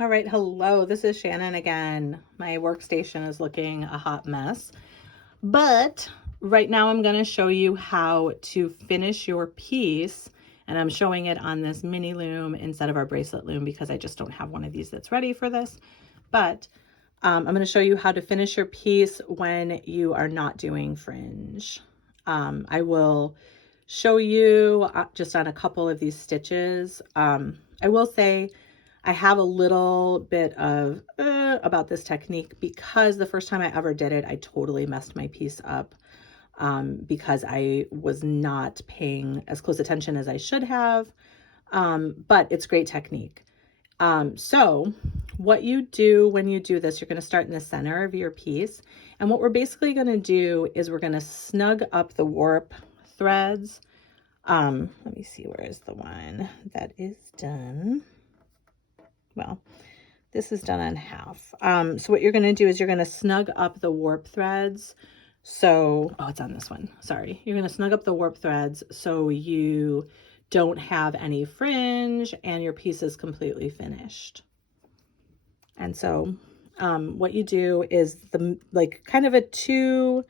All right, hello, this is Shannon again. My workstation is looking a hot mess, but right now I'm going to show you how to finish your piece, and I'm showing it on this mini loom instead of our bracelet loom because I just don't have one of these that's ready for this. But I'm going to show you how to finish your piece when you are not doing fringe. I will show you just on a couple of these stitches. I will say I have a little bit of about this technique because the first time I ever did it, I totally messed my piece up because I was not paying as close attention as I should have. But it's great technique. So what you do when you do this, you're going to start in the center of your piece. And what we're basically going to do is we're going to snug up the warp threads. Let me see, where is the one that is done? Well, this is done on half. So what you're going to do is you're going to snug up the warp threads. So, oh, it's on this one. Sorry. You're going to snug up the warp threads so you don't have any fringe and your piece is completely finished. And so what you do is kind of a two,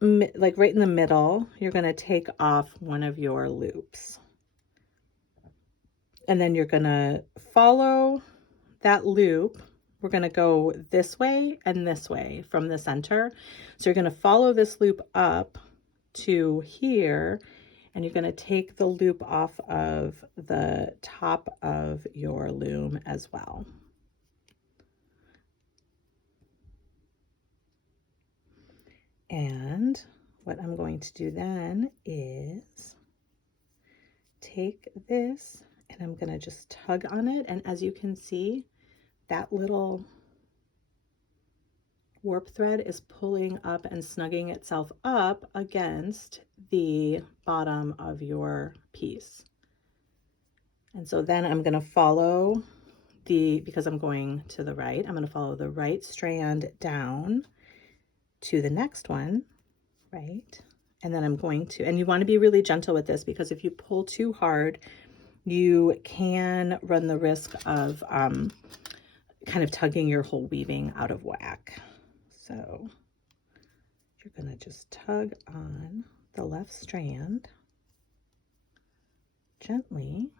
like right in the middle, you're going to take off one of your loops. And then you're going to follow that loop. We're going to go this way and this way from the center. So you're going to follow this loop up to here, and you're going to take the loop off of the top of your loom as well. And what I'm going to do then is take this and I'm going to just tug on it. And as you can see, that little warp thread is pulling up and snugging itself up against the bottom of your piece. And so then I'm going to follow because I'm going to the right, I'm going to follow the right strand down to the next one, right? And then I'm going to, and you want to be really gentle with this because if you pull too hard, you can run the risk of kind of tugging your whole weaving out of whack. So you're going to just tug on the left strand gently.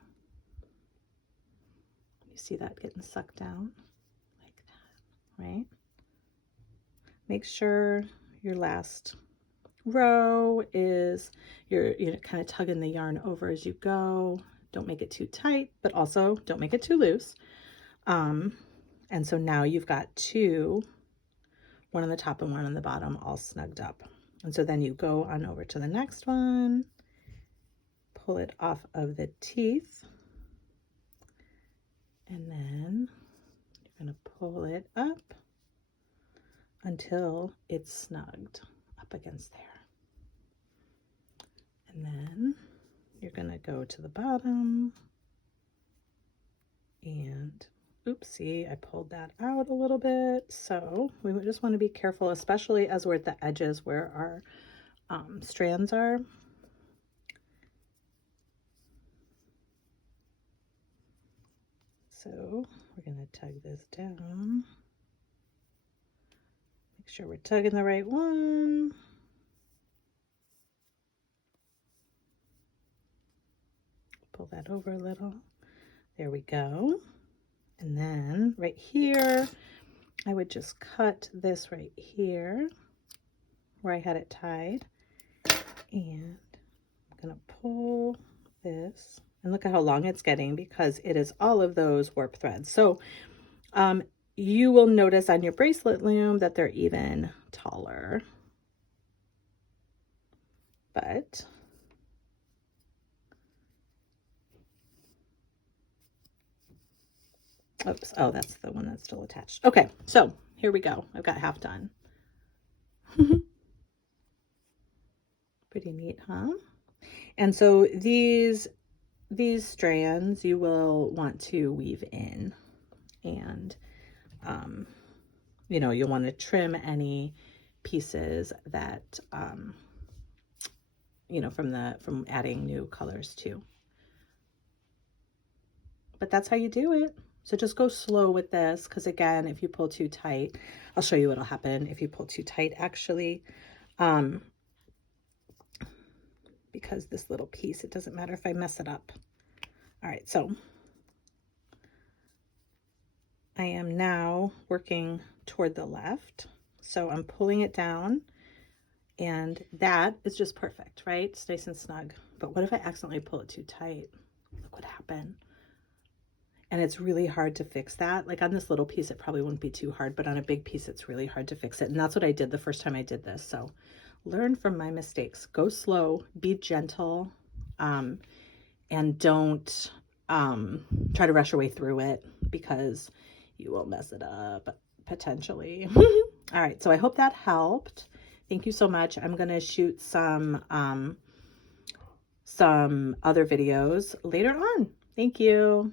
You see that getting sucked down like that, right? Make sure your last row is you're kind of tugging the yarn over as you go. Don't make it too tight, but also don't make it too loose. And so now you've got two, one on the top and one on the bottom, all snugged up. And so then you go on over to the next one, pull it off of the teeth, and then you're going to pull it up until it's snugged up against there. And then you're going to go to the bottom and oopsie, I pulled that out a little bit. So we just want to be careful, especially as we're at the edges where our strands are. So we're going to tug this down. Make sure we're tugging the right one. Pull that over a little. There we go. And then right here, I would just cut this right here where I had it tied. And I'm going to pull this. And look at how long it's getting because it is all of those warp threads. So you will notice on your bracelet loom that they're even taller. But oops, oh, that's the one that's still attached. Okay, so here we go. I've got half done. Pretty neat, huh? And so these strands you will want to weave in, and you know, you'll want to trim any pieces that you know, from adding new colors too. but that's how you do it. So just go slow with this, because again, if you pull too tight, I'll show you what'll happen if you pull too tight actually. Because this little piece, it doesn't matter if I mess it up. All right, so I am now working toward the left. So I'm pulling it down, and that is just perfect, right? It's nice and snug. But what if I accidentally pull it too tight? Look what happened. And it's really hard to fix that. Like on this little piece, it probably wouldn't be too hard, but on a big piece, it's really hard to fix it. And that's what I did the first time I did this. So learn from my mistakes. Go slow, be gentle, and don't try to rush your way through it, because you will mess it up potentially. All right, so I hope that helped. Thank you so much. I'm gonna shoot some other videos later on. Thank you.